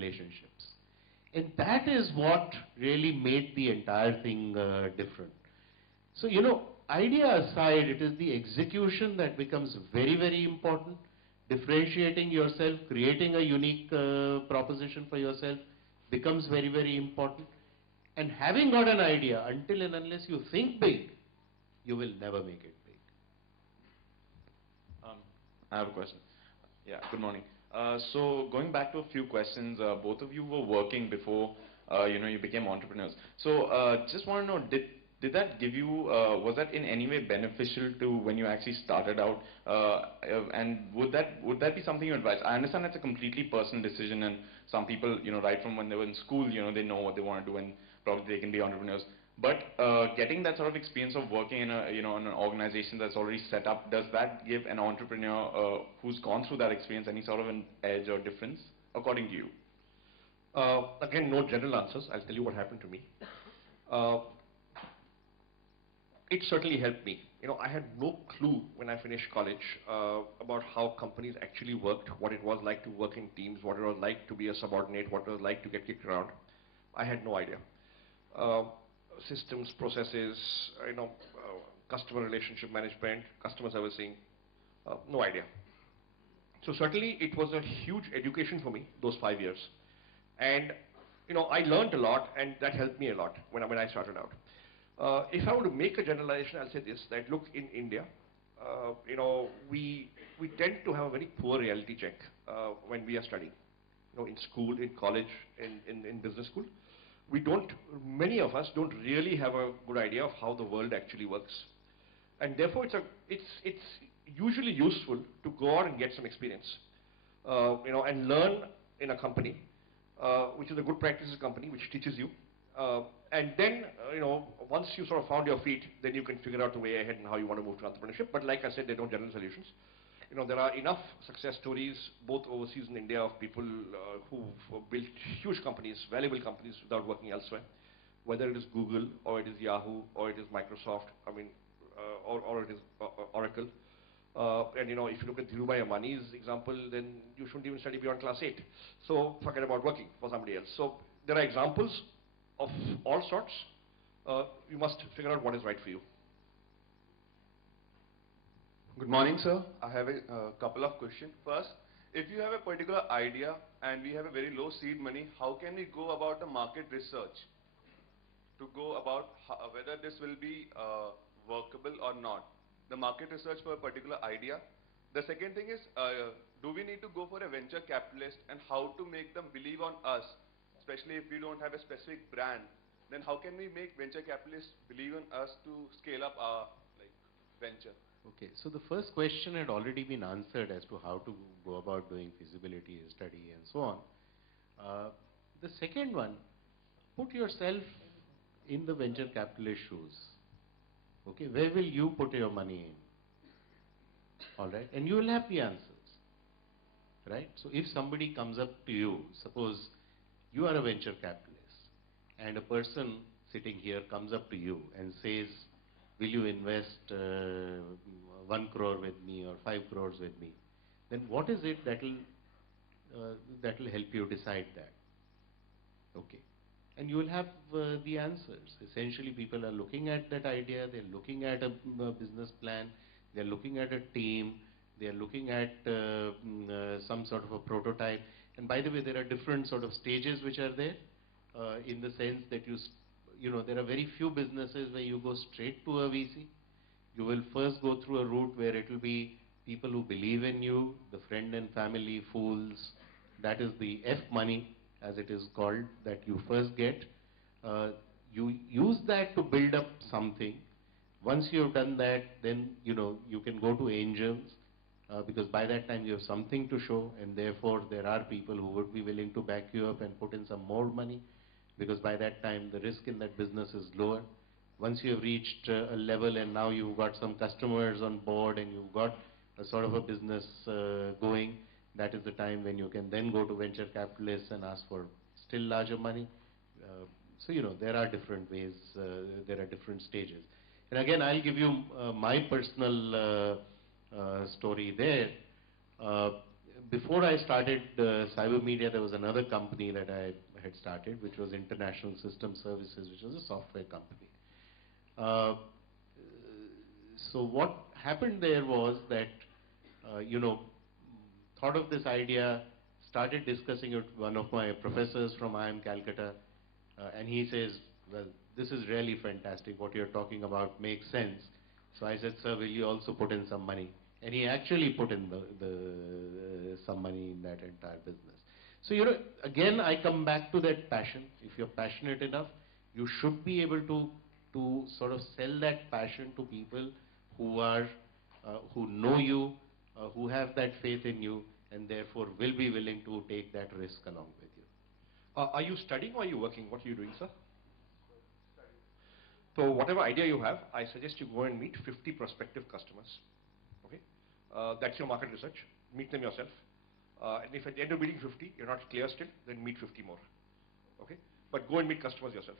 relationships. And that is what really made the entire thing different. So, idea aside, it is the execution that becomes very, very important. Differentiating yourself, creating a unique proposition for yourself becomes very, very important. And having got an idea, until and unless you think big, you will never make it big. I have a question. Yeah, good morning. So going back to a few questions, both of you were working before you became entrepreneurs. So just want to know, did that give you, was that in any way beneficial to when you actually started out? And would that be something you advise? I understand it's a completely personal decision, and some people, right from when they were in school, they know what they want to do, and probably they can be entrepreneurs. But getting that sort of experience of working in in an organization that's already set up, does that give an entrepreneur who's gone through that experience any sort of an edge or difference, according to you? Again, no general answers. I'll tell you what happened to me. It certainly helped me. I had no clue when I finished college about how companies actually worked, what it was like to work in teams, what it was like to be a subordinate, what it was like to get kicked around. I had no idea. Systems, processes, customer relationship management, customer servicing, no idea. So certainly it was a huge education for me, those 5 years. And, I learned a lot, and that helped me a lot when I started out. If I were to make a generalization, I'll say this, that look, in India, we tend to have a very poor reality check when we are studying. In school, in college, in business school. Many of us don't really have a good idea of how the world actually works. And therefore, it's usually useful to go out and get some experience, and learn in a company, which is a good practices company, which teaches you. And then, once you sort of found your feet, then you can figure out the way ahead and how you want to move to entrepreneurship. But like I said, there are no general solutions. There are enough success stories, both overseas and India, of people who've built huge companies, valuable companies, without working elsewhere. Whether it is Google, or it is Yahoo, or it is Microsoft, or it is Oracle. And if you look at Dhirubhai Ambani's example, then you shouldn't even study beyond class 8. So forget about working for somebody else. So there are examples of all sorts. You must figure out what is right for you. Good morning, sir. I have a couple of questions. First, if you have a particular idea and we have a very low seed money, how can we go about the market research to go about whether this will be workable or not? The market research for a particular idea. The second thing is, do we need to go for a venture capitalist, and how to make them believe on us, especially if we don't have a specific brand? Then how can we make venture capitalists believe in us to scale up our venture? Okay, so the first question had already been answered as to how to go about doing feasibility study and so on. The second one, put yourself in the venture capitalist shoes. Okay, where will you put your money in? All right, and you will have the answers. Right, so if somebody comes up to you, suppose you are a venture capitalist, and a person sitting here comes up to you and says, will you invest 1 crore with me or 5 crores with me? Then what is it that will help you decide that? Okay, and you will have the answers. Essentially, people are looking at that idea. They're looking at a business plan. They're looking at a team. They're looking at some sort of a prototype. And by the way, there are different sort of stages which are there, in the sense that there are very few businesses where you go straight to a VC. You will first go through a route where it will be people who believe in you, the friend and family fools. That is the F money, as it is called, that you first get. You use that to build up something. Once you have done that, then you can go to angels, because by that time you have something to show, and therefore there are people who would be willing to back you up and put in some more money, because by that time the risk in that business is lower. Once you have reached a level and now you've got some customers on board and you've got a sort of a business going, that is the time when you can then go to venture capitalists and ask for still larger money. So there are different ways, there are different stages. And again, I'll give you my personal story there. before I started cyber media, there was another company that I had started, which was International System Services, which was a software company. Uh, so what happened there was that, thought of this idea, started discussing it with one of my professors from IIM Calcutta, and he says, well, this is really fantastic. What you're talking about makes sense. So I said, sir, will you also put in some money? And he actually put in some money in that entire business. So, again, I come back to that passion. If you're passionate enough, you should be able to sort of sell that passion to people who know you, who have that faith in you, and therefore will be willing to take that risk along with you. Are you studying or are you working? What are you doing, sir? So whatever idea you have, I suggest you go and meet 50 prospective customers. Okay? That's your market research. Meet them yourself. And if at the end of meeting 50, you're not clear still, then meet 50 more. Okay? But go and meet customers yourself.